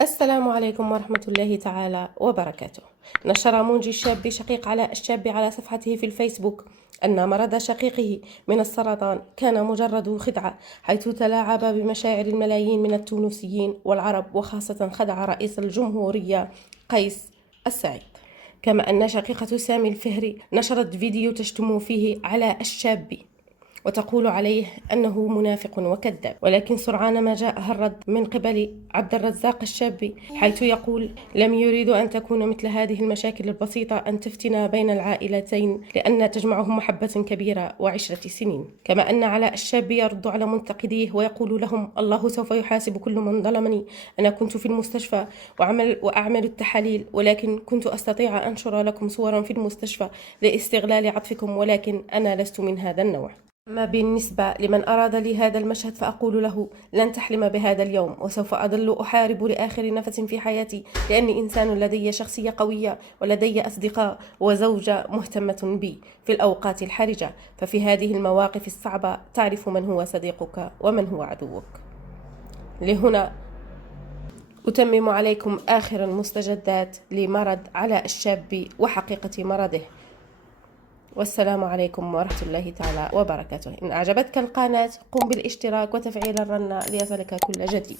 السلام عليكم ورحمة الله تعالى وبركاته. نشر منجي الشاب شقيق علاء الشاب على صفحته في الفيسبوك أن مرض شقيقه من السرطان كان مجرد خدعة، حيث تلاعب بمشاعر الملايين من التونسيين والعرب، وخاصة خدع رئيس الجمهورية قيس السعيد. كما أن شقيقة سامي الفهري نشرت فيديو تشتم فيه علاء الشاب وتقول عليه أنه منافق وكذاب، ولكن سرعان ما جاءها الرد من قبل عبد الرزاق الشابي، حيث يقول: لم يريد أن تكون مثل هذه المشاكل البسيطة أن تفتن بين العائلتين، لأن تجمعهم محبة كبيرة وعشرة سنين. كما أن علاء الشابي يرد على منتقديه ويقول لهم: الله سوف يحاسب كل من ظلمني. أنا كنت في المستشفى وأعمل التحاليل، ولكن كنت أستطيع أن أنشر لكم صورا في المستشفى لاستغلال عطفكم، ولكن أنا لست من هذا النوع. أما بالنسبة لمن أراد لي هذا المشهد فأقول له: لن تحلم بهذا اليوم، وسوف أظل أحارب لآخر نفس في حياتي، لأني إنسان لدي شخصية قوية ولدي أصدقاء وزوجة مهتمة بي في الأوقات الحرجة. ففي هذه المواقف الصعبة تعرف من هو صديقك ومن هو عدوك. لهنا أتمم عليكم آخر المستجدات لمرض علاء الشابي وحقيقة مرضه. والسلام عليكم ورحمة الله تعالى وبركاته. إن أعجبتك القناة قم بالاشتراك وتفعيل الرنة ليصلك كل جديد.